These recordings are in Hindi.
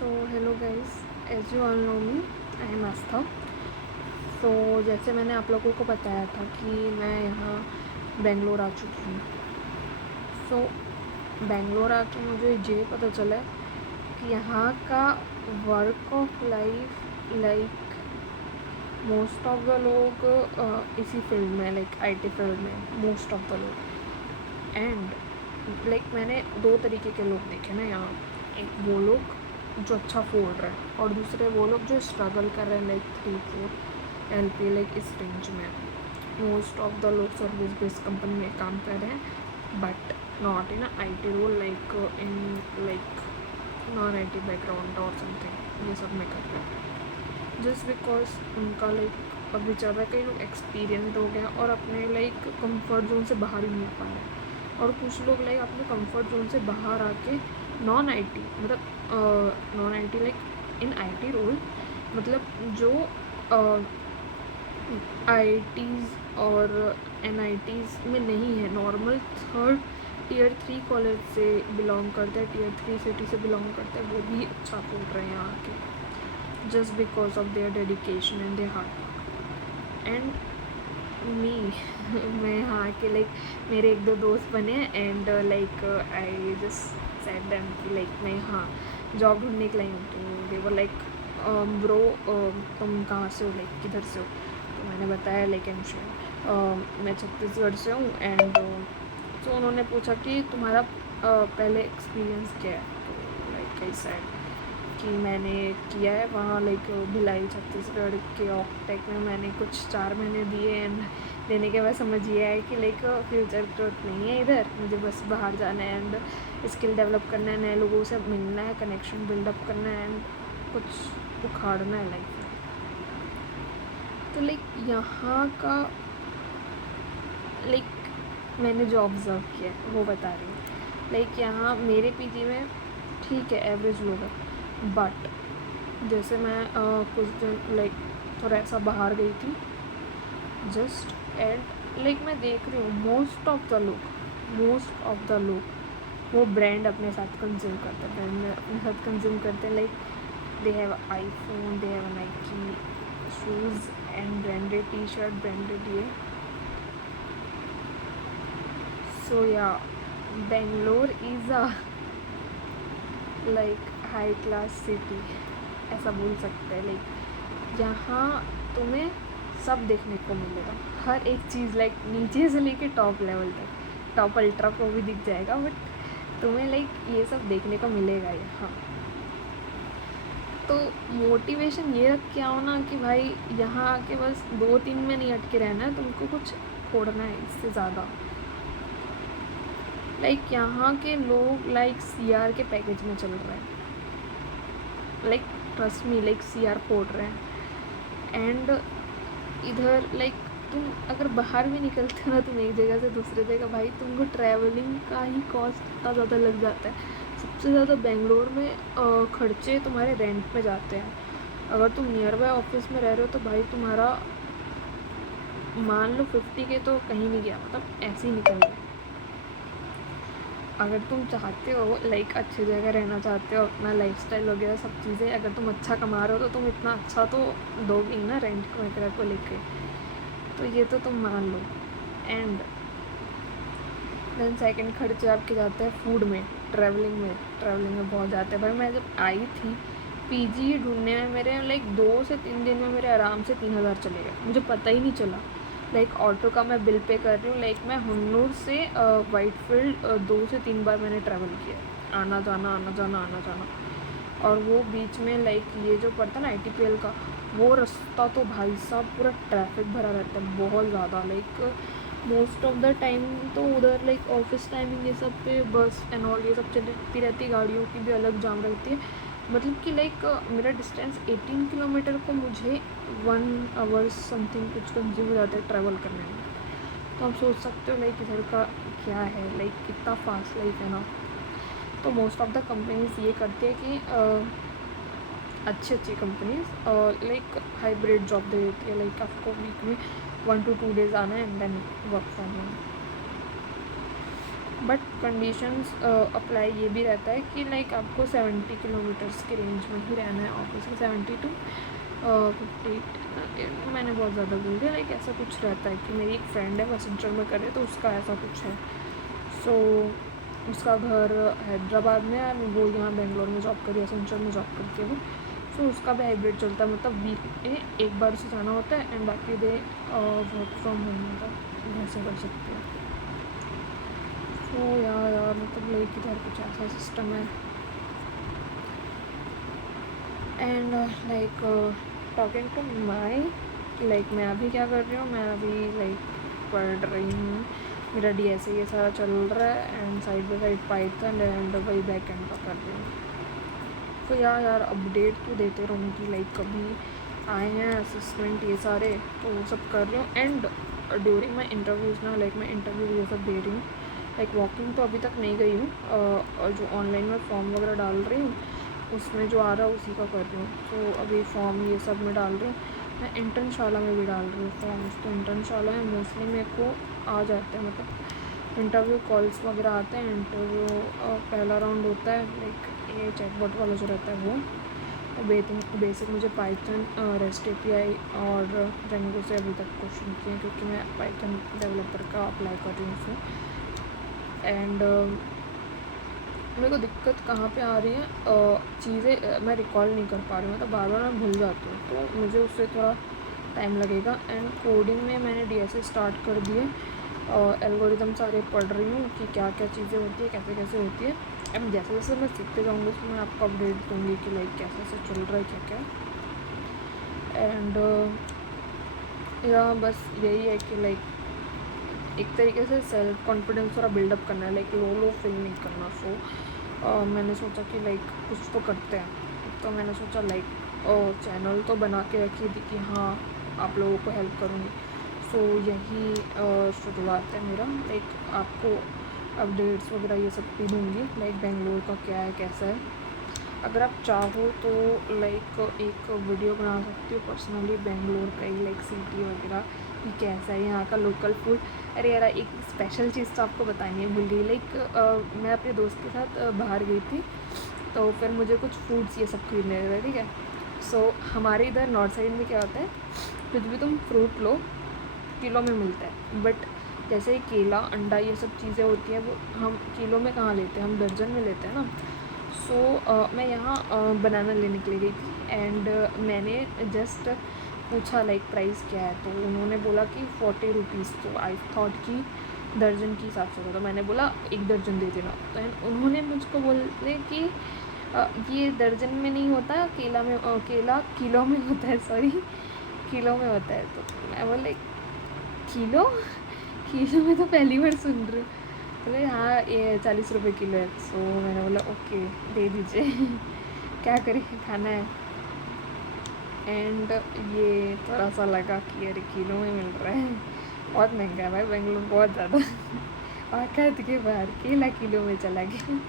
So hello guys, as you all know me, I am Aastha. So जैसे मैंने आप लोगों को बताया था कि मैं यहाँ बेंगलोर आ चुकी हूँ। सो बेंगलोर आके मुझे ये पता चला कि यहाँ का work of life like most of the लोग इसी फील्ड में, लाइक आईटी फील्ड में मोस्ट ऑफ द लोग। एंड लाइक मैंने दो तरीके के लोग देखे ना यहाँ। एक वो लोग जो अच्छा फोड़ रहे हैं और दूसरे वो लोग जो स्ट्रगल कर रहे हैं लाइक 3-4 LP, लाइक इस रेंज में। मोस्ट ऑफ द लोग सर्विस बेस्ड कंपनी में काम कर रहे हैं but not in IT role, like in like non IT background और समथिंग, ये सब में कर रहे हैं जस्ट बिकॉज उनका लाइक अब चल रहा है। कई लोग एक्सपीरियंस हो गए और अपने लाइक कंफर्ट जोन से बाहर ही नहीं आ पा रहे, और कुछ लोग लाइक अपने कंफर्ट जोन से बाहर आके नॉन IT, मतलब non IT like in IT role, मतलब जो IITs और NITs में नहीं है, नॉर्मल 3rd Tier 3 कॉलेज से बिलोंग करते हैं, Tier 3 सिटी से बिलोंग करते हैं, वो भी अच्छा बोल रहे हैं यहाँ के just because of their dedication and there hard work. And me मैं यहाँ के लाइक मेरे 1-2 दोस्त बने and like I just said them कि लाइक मैं यहाँ जॉब ढूंढने के लिए हूँ। तो दे वर लाइक ब्रो तुम कहाँ से हो, लाइक किधर से हो? तो मैंने बताया लाइक एम श्योर मैं छत्तीसगढ़ से हूँ। एंड तो उन्होंने पूछा कि तुम्हारा पहले एक्सपीरियंस क्या है? तो लाइक आई सेड कि मैंने किया है वहाँ लाइक भिलाई छत्तीसगढ़ के ऑक्टेक में मैंने कुछ 4 महीने दिए। एंड देने के बाद समझ ये आया कि लाइक फ्यूचर ग्रोथ नहीं है इधर, मुझे बस बाहर जाना है एंड स्किल डेवलप करना है, नए लोगों से मिलना है, कनेक्शन बिल्डअप करना है एंड कुछ उखाड़ना है लाइफ में। तो लाइक यहाँ का लाइक मैंने जो ऑब्ज़र्व किया है वो बता रही हूँ। लाइक यहाँ मेरे PG में ठीक है एवरेज लोग हैं, बट जैसे मैं कुछ दिन लाइक थोड़ा ऐसा बाहर गई थी जस्ट, एंड लाइक मैं देख रही हूँ मोस्ट ऑफ द लोग वो ब्रांड अपने साथ कंज्यूम करते हैं, ब्रांड अपने साथ कंज्यूम करते हैं। Like they have iPhone, they have Nike shoes and branded T-shirt, branded ये। सो या Bangalore is a like high class city, ऐसा बोल सकते हैं। लाइक यहाँ तुम्हें सब देखने को मिलेगा, हर एक चीज़ लाइक नीचे से लेके टॉप लेवल तक, टॉप अल्ट्रा को भी दिख जाएगा, बट तुम्हें लाइक ये सब देखने को मिलेगा यहाँ। तो मोटिवेशन ये रख के आओ ना कि भाई यहाँ आके बस 2-3 में नहीं अटके रहना है, तुमको कुछ छोड़ना है इससे ज़्यादा। लाइक यहाँ के लोग लाइक CR के पैकेज में चल रहे हैं, like trust me, like CR फोड़ रहे हैं। एंड इधर लाइक तुम अगर बाहर भी निकलते हो ना, तुम एक जगह से दूसरे जगह, भाई तुमको ट्रैवलिंग का ही कॉस्ट इतना ज़्यादा लग जाता है। सबसे ज़्यादा बेंगलोर में खर्चे तुम्हारे रेंट में जाते हैं। अगर तुम नियर बाय ऑफिस में रह रहे हो तो भाई तुम्हारा मान लो 50K तो कहीं नहीं गया, मतलब ऐसे ही निकल गया। अगर तुम चाहते हो लाइक अच्छी जगह रहना चाहते हो, अपना लाइफस्टाइल वगैरह सब चीज़ें, अगर तुम अच्छा कमा रहे हो तो तुम इतना अच्छा तो दोगे ही ना रेंट वगैरह को लेके, तो ये तो तुम मान लो। एंड देन सेकंड खर्चे आपके जाते हैं फूड में, ट्रैवलिंग में बहुत जाते हैं। भाई मैं जब आई थी PG ढूंढने में मेरे लाइक 2 से 3 दिन में मेरे आराम से 3000 चले गए, मुझे पता ही नहीं चला। लाइक ऑटो का मैं बिल पे कर रही हूँ, लाइक मैं हन्नूर से वाइटफील्ड 2 से 3 बार मैंने ट्रैवल किया, आना जाना। और वो बीच में लाइक ये जो पड़ता है ना ITPL का, वो रास्ता तो भाई साहब पूरा ट्रैफिक भरा रहता है बहुत ज़्यादा। Like most of the time तो उधर लाइक ऑफिस टाइमिंग ये सब पे बस एंड ऑल ये सब चलती रहती है, गाड़ियों की भी अलग जाम रहती है। मतलब कि लाइक मेरा डिस्टेंस 18 किलोमीटर को मुझे 1 आवर्स समथिंग कुछ कंज्यूम हो जाता है ट्रैवल करने में। तो आप सोच सकते हो लाइक इधर का क्या है, लाइक कितना फास्ट लाइफ है ना। तो मोस्ट ऑफ द कंपनीज़ ये करती है कि अच्छी कंपनीज लाइक हाइब्रिड जॉब दे देती है, लाइक आपको वीक में 1 to 2 days आना है and then work from home. But conditions apply ये भी रहता है कि लाइक आपको 70 किलोमीटर्स के रेंज में ही रहना है ऑफिस में, 70 to 58, मैंने बहुत ज़्यादा बोल दिया। लाइक ऐसा कुछ रहता है कि मेरी एक फ्रेंड है मैसेंजर में करे, तो उसका ऐसा कुछ है। सो उसका घर हैदराबाद में है, वो यहाँ बेंगलोर में जॉब करी, मैसेंजर में जॉब करती है वो। सो उसका भी हाइब्रिड चलता है, मतलब वीक में एक बार से जाना होता है एंड बाकी डे वर्क फ्रॉम होम होता है, घर से कर सकते हैं। तो यार मतलब लाइक इधर कुछ ऐसा सिस्टम है। And like talking to my, like मैं अभी क्या कर रही हूँ, मैं अभी लाइक पढ़ रही हूँ, मेरा DSA ये सारा चल रहा है and side by side Python and वही बैक एंड का कर रही हूँ। तो यार अपडेट तो देते रहूँगी, लाइक कभी आए हैं असिस्मेंट ये सारे, तो वो सब कर रही हूँ। एंड ड्यूरिंग माई इंटरव्यूज़ ना, लाइक मैं इंटरव्यू ये सब दे रही हूँ। लाइक वॉकिंग तो अभी तक नहीं गई हूँ, और जो ऑनलाइन में फॉर्म वगैरह डाल रही हूँ उसमें जो आ रहा है उसी का कर रही हूँ। तो अभी फॉर्म ये सब में डाल रही हूँ। मैं इंटर्नशाला में भी डाल रही हूँ फॉर्म्स, तो इंटर्नशाला में मोस्टली मेरे को आ जाते हैं, मतलब इंटरव्यू कॉल्स वगैरह आते हैं। इंटरव्यू पहला राउंड होता है, लाइक ये चैटबॉट वाला जो रहता है वो बेसिक मुझे पाइथन, रेस्ट API और जेंगो से अभी तक क्वेश्चन किए, क्योंकि मैं पाइथन डेवलपर का अप्लाई कर रही हूँ उसमें। एंड मेरे को दिक्कत कहाँ पे आ रही है, चीज़ें मैं रिकॉल नहीं कर पा रही हूँ, मतलब बार बार मैं भूल जाती हूँ, तो मुझे उससे थोड़ा टाइम लगेगा। एंड कोडिंग में मैंने DSA स्टार्ट कर दिए, एल्गोरिदम सारे पढ़ रही हूँ कि क्या क्या चीज़ें होती है, कैसे कैसे होती है। अब जैसे जैसे मैं सीखते जाऊँगी उसमें मैं आपको अपडेट दूँगी कि लाइक कैसे कैसे चल रहा है क्या क्या। एंड या बस यही है कि लाइक एक तरीके से सेल्फ कॉन्फिडेंस थोड़ा बिल्डअप करना है, लाइक लो फील नहीं करना। सो मैंने सोचा कि लाइक कुछ तो करते हैं, तो मैंने सोचा लाइक चैनल तो बना के रखी थी कि हाँ आप लोगों को हेल्प करूँगी। सो यही शुरुआत है मेरा, लाइक आपको अपडेट्स वगैरह ये सब भी दूँगी, लाइक बेंगलोर का क्या है कैसा है। अगर आप चाहो तो लाइक एक वीडियो बना सकती हो पर्सनली बेंगलोर का ही, लाइक सिटी वगैरह कि कैसा है यहाँ का लोकल फूड। अरे यार एक स्पेशल चीज़ तो आपको बतानी है भूल गई, लाइक मैं अपने दोस्त के साथ बाहर गई थी, तो फिर मुझे कुछ फ्रूट्स ये सब खरीदने थे, ठीक है। सो हमारे इधर नॉर्थ साइड में क्या होता है, कुछ भी तुम फ्रूट लो किलो में मिलता है, बट जैसे केला अंडा ये सब चीज़ें होती हैं वो हम किलो में कहाँ लेते हैं, हम दर्जन में लेते हैं ना। सो मैं यहाँ बनाना लेने के लिए गई थी एंड मैंने जस्ट पूछा लाइक प्राइस क्या है, तो उन्होंने बोला कि 40 रुपीज़। तो आई थॉट कि दर्जन के हिसाब से होगा, तो मैंने बोला एक दर्जन दे देना। तो उन्होंने मुझको बोले कि ये दर्जन में नहीं होता, केला में केला किलो में होता है, सॉरी किलो में होता है। तो मैं बोले किलो किलो में तो पहली बार सुन रही हूँ। बोले हाँ ये 40 रुपये किलो है। सो मैंने बोला ओके दे दीजिए क्या करें खाना है। एंड ये थोड़ा सा लगा कि अरे किलो में मिल रहा है, बहुत महंगा है भाई बेंगलुरु, बहुत ज़्यादा औकात के बाहर केला किलो में चला गया।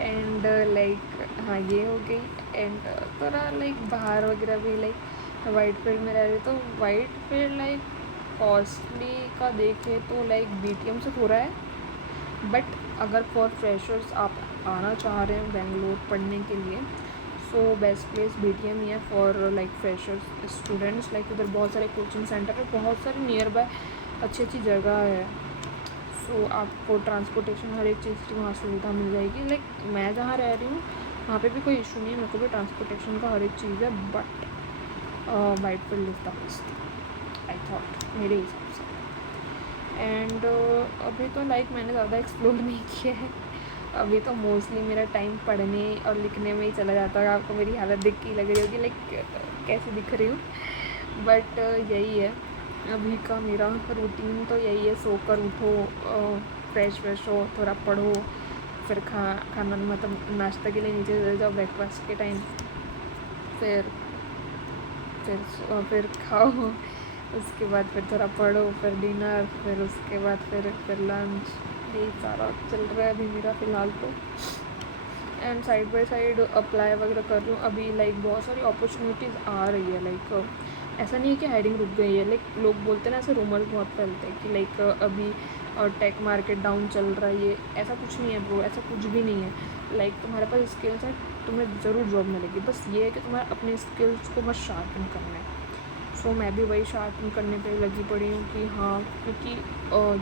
एंड लाइक हाँ ये हो गई। एंड थोड़ा लाइक बाहर वगैरह भी लाइक वाइट फील्ड में रह रही, तो वाइट फील्ड लाइक कॉस्टली का देखें तो लाइक BTM से थोड़ा है, बट अगर फॉर फ्रेशर्स आप आना चाह रहे हैं बेंगलोर पढ़ने के लिए, सो बेस्ट प्लेस BTM ही है for like freshers students. Like उधर बहुत सारे कोचिंग सेंटर है, बहुत सारे नियर बाय अच्छी अच्छी जगह है। सो आपको ट्रांसपोर्टेशन हर एक चीज़ की वहाँ सुविधा मिल जाएगी। लाइक मैं जहाँ रह रही हूँ वहाँ पे भी कोई इशू नहीं है, मेरे को भी ट्रांसपोर्टेशन का हर एक चीज़ है, but white field is the best I thought मेरे हिसाब से। एंड अभी तो लाइक मैंने ज़्यादा एक्सप्लोर नहीं किया है, अभी तो मोस्टली मेरा टाइम पढ़ने और लिखने में ही चला जाता है। आपको मेरी हालत देख के ही लग रही होगी लाइक कैसे दिख रही हूँ, बट यही है अभी का मेरा रूटीन, तो यही है सोकर उठो, फ्रेश हो, थोड़ा पढ़ो, फिर खाना मतलब नाश्ता के लिए नीचे चले जाओ ब्रेकफास्ट के टाइम, फिर खाओ, उसके बाद फिर थोड़ा पढ़ो, फिर डिनर, फिर उसके बाद फिर लंच, यही सारा चल रहा है अभी मेरा फ़िलहाल तो। And side by side apply वगैरह कर रही हूँ अभी, लाइक बहुत सारी अपॉर्चुनिटीज़ आ रही है। लाइक ऐसा नहीं है कि हायरिंग रुक गई है, लाइक लोग बोलते हैं ना, ऐसे रूमर्स बहुत फैलते हैं कि लाइक अभी और टेक मार्केट डाउन चल रहा है, ये ऐसा कुछ नहीं है ब्रो, ऐसा कुछ भी नहीं है। लाइक तुम्हारे पास स्किल्स है, तुम्हें ज़रूर जॉब मिलेगी, बस ये है कि तुम्हें अपने स्किल्स को बस शार्पन करना है। सो मैं भी वही शार्पन करने पे लगी पड़ी हूँ कि हाँ, क्योंकि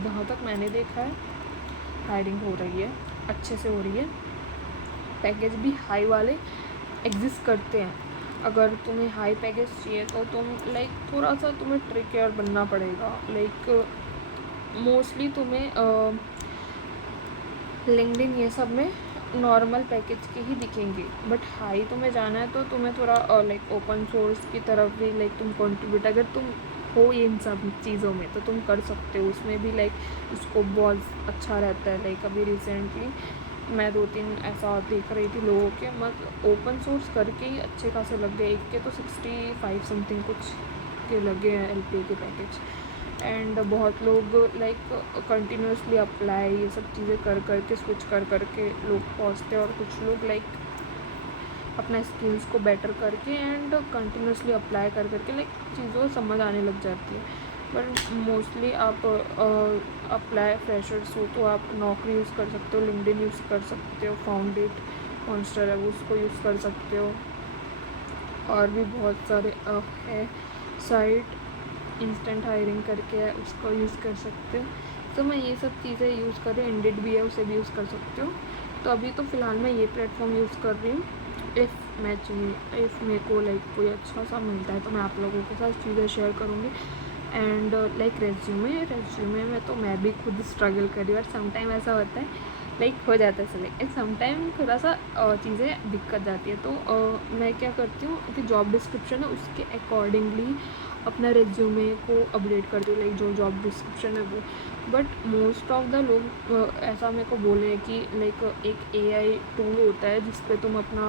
जहाँ तक मैंने देखा है हायरिंग हो रही है, अच्छे से हो रही है, पैकेज भी हाई वाले एग्जिस्ट करते हैं। अगर तुम्हें हाई पैकेज चाहिए तो तुम लाइक थोड़ा सा तुम्हें ट्रिकियर बनना पड़ेगा। लाइक मोस्टली तुम्हें लिंक्डइन ये सब में नॉर्मल पैकेज के ही दिखेंगे, बट हाई तुम्हें जाना है तो तुम्हें थोड़ा लाइक ओपन सोर्स की तरफ भी लाइक तुम कंट्रीब्यूट अगर तुम हो इन सब चीज़ों में तो तुम कर सकते हो। उसमें भी लाइक स्कोप बहुत अच्छा रहता है। लाइक अभी रिसेंटली मैं 2-3 ऐसा देख रही थी लोगों के मतलब ओपन सोर्स करके ही अच्छे खासे लग गए। एक के तो 65 समथिंग कुछ के लगे हैं LPA के पैकेज। एंड बहुत लोग लाइक कंटिन्यूसली अप्लाई ये सब चीज़ें कर करके स्विच कर करके लोग पहुँचते हैं, और कुछ लोग लाइक अपना स्किल्स को बेटर करके एंड कंटिन्यूसली अप्लाई कर करके लाइक चीज़ों समझ आने लग जाती है। बट मोस्टली आप अप्लाई फ्रेशर्स हो तो आप नौकरी यूज़ कर सकते हो, लिंक्डइन यूज़ कर सकते हो, फाउंडेड मॉन्स्टर है वो उसको यूज़ कर सकते हो, और भी बहुत सारे है साइट इंस्टेंट हायरिंग करके है उसको यूज़ कर सकते हो। तो मैं ये सब चीज़ें यूज़ कर रही हूँ, इंडिड भी है उसे भी यूज़ कर सकते हो। तो अभी तो फ़िलहाल मैं ये प्लेटफॉर्म यूज़ कर रही हूँ। इफ़ मेरे को लाइक कोई अच्छा सा मिलता है तो मैं आप लोगों के साथ चीज़ें शेयर करूँगी। एंड लाइक रेज्यूमे में तो मैं भी खुद स्ट्रगल कर रही हूँ, और समटाइम ऐसा होता है लाइक हो जाता है सेलेक्ट, समटाइम थोड़ा सा चीज़ें दिक्कत जाती है। तो मैं क्या करती हूँ कि जॉब डिस्क्रिप्शन है उसके अकॉर्डिंगली अपना रेज्यूमे को अपडेट करती हूँ, लाइक जो जॉब डिस्क्रिप्शन है वो। बट मोस्ट ऑफ द लोग ऐसा मेरे को बोले हैं कि लाइक एक AI टूल होता है जिस पे तुम अपना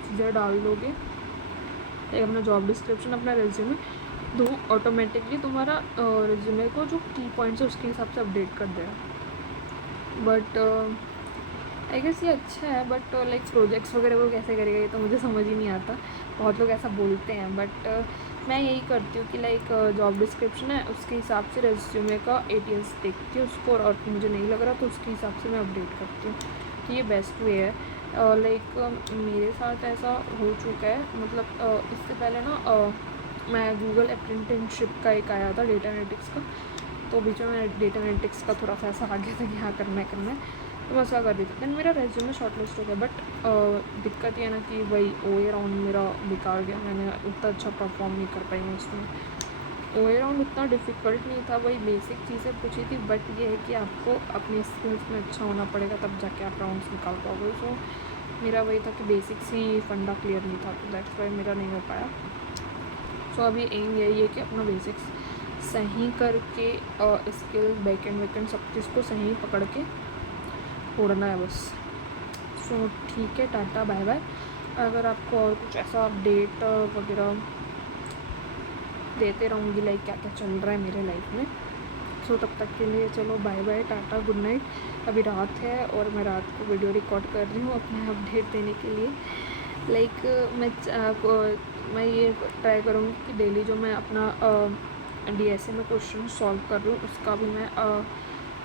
चीज़ें डाल दोगे, लाइक अपना जॉब डिस्क्रिप्शन अपना रेज्यूमे, तो ऑटोमेटिकली तुम्हारा रेज्यूमे को जो की पॉइंट्स है उसके हिसाब से अपडेट कर देगा। बट आई गेस ये अच्छा है, बट लाइक प्रोजेक्ट्स वगैरह वो कैसे करेगा ये तो मुझे समझ ही नहीं आता। बहुत लोग ऐसा बोलते हैं, बट मैं यही करती हूँ कि लाइक जॉब डिस्क्रिप्शन है उसके हिसाब से रेज्यूमे का ATS देखती हूँ उसको, और मुझे नहीं लग रहा तो उसके हिसाब से मैं अपडेट करती हूँ। तो ये बेस्ट वे है। लाइक मेरे साथ ऐसा हो चुका है, मतलब इससे पहले ना मैं गूगल अप्रेंटिसशिप का एक आया था डेटा एनालिटिक्स का, तो बीच में मैं डेटा एनालिटिक्स का थोड़ा सा ऐसा आ गया था कि हाँ करना है, तो मैं उसका कर दी थी। देन मेरा रेज्यूमे शॉर्टलिस्ट हो गया, बट दिक्कत ये है ना कि वही OA राउंड मेरा बेकार गया, मैंने उतना अच्छा परफॉर्म नहीं कर पाई मैं उसमें। OA राउंड उतना डिफ़िकल्ट नहीं था, वही बेसिक चीज़ें पूछी थी, बट ये है कि आपको अपने स्किल्स में अच्छा होना पड़ेगा तब जाके आप राउंड्स निकाल पाओगे। सो मेरा वही था कि बेसिक्स ही फंडा क्लियर नहीं था, तो दैट्स वाई मेरा नहीं हो पाया। सो अभी एम यही है कि अपना बेसिक्स सही करके स्किल बैकेंड सब चीज़ को सही पकड़ के उड़ना है बस। सो ठीक है, टाटा बाय बाय। अगर आपको और कुछ ऐसा अपडेट वगैरह देते रहूँगी लाइक क्या क्या चल रहा है मेरे लाइफ में। सो तब तक के लिए चलो bye bye, tata, good night. अभी रात है और मैं रात को वीडियो रिकॉर्ड कर रही हूँ अपने अपडेट देने के लिए। लाइक मैं ये ट्राई करूँगी कि डेली जो मैं अपना DSA में क्वेश्चन सॉल्व कर रही हूँ उसका भी मैं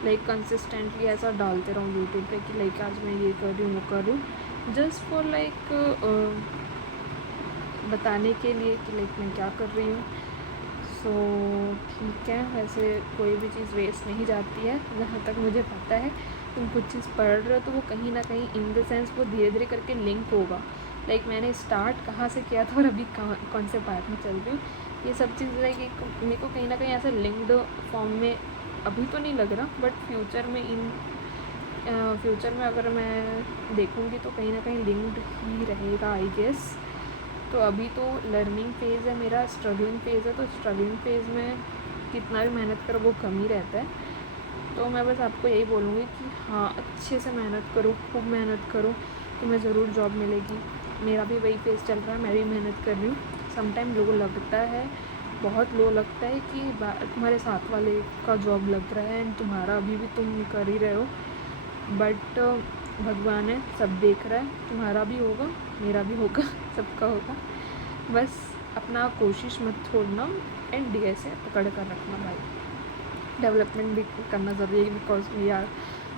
लाइक कंसिस्टेंटली ऐसा डालते रहूँ यूट्यूब पे कि लाइक आज मैं ये कर रही हूँ वो कर रही हूँ, जस्ट फॉर लाइक बताने के लिए कि लाइक मैं क्या कर रही हूँ। सो ठीक है, वैसे कोई भी चीज़ वेस्ट नहीं जाती है जहाँ तक मुझे पता है। तुम कुछ चीज़ पढ़ रहे हो तो वो कहीं ना कहीं इन द सेंस वो धीरे धीरे करके लिंक होगा। लाइक मैंने स्टार्ट कहाँ से किया था और अभी कौन से पार्ट में चल रही हूँ, ये सब चीज़ लाइक मेरे को कहीं ना कहीं ऐसा लिंक्ड फॉर्म में अभी तो नहीं लग रहा, बट फ्यूचर में अगर मैं देखूँगी तो कहीं ना कहीं लिंक्ड ही रहेगा आई गेस। तो अभी तो लर्निंग फेज़ है मेरा, स्ट्रगलिंग फेज़ है, तो स्ट्रगलिंग फेज़ में कितना भी मेहनत करो वो कम ही रहता है। तो मैं बस आपको यही बोलूँगी कि हाँ अच्छे से मेहनत करो, खूब मेहनत करो, तुम्हें ज़रूर जॉब मिलेगी। मेरा भी वही फेज़ चल रहा है, मैं भी मेहनत कर रही हूँ। समटाइम लोगों लगता है, बहुत लो लगता है कि तुम्हारे साथ वाले का जॉब लग रहा है एंड तुम्हारा अभी भी तुम कर ही रहे हो, बट भगवान है, सब देख रहा है, तुम्हारा भी होगा, मेरा भी होगा, सबका होगा। बस अपना कोशिश मत छोड़ना एंड DSA पकड़ कर रखना भाई। डेवलपमेंट भी करना ज़रूरी है, because we are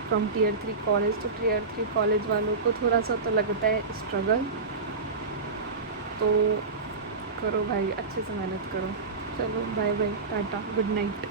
from tier 3 college. तो टीयर 3 कॉलेज वालों को थोड़ा सा तो लगता है स्ट्रगल। तो करो भाई, अच्छे से मेहनत करो। चलो bye bye, tata, good night.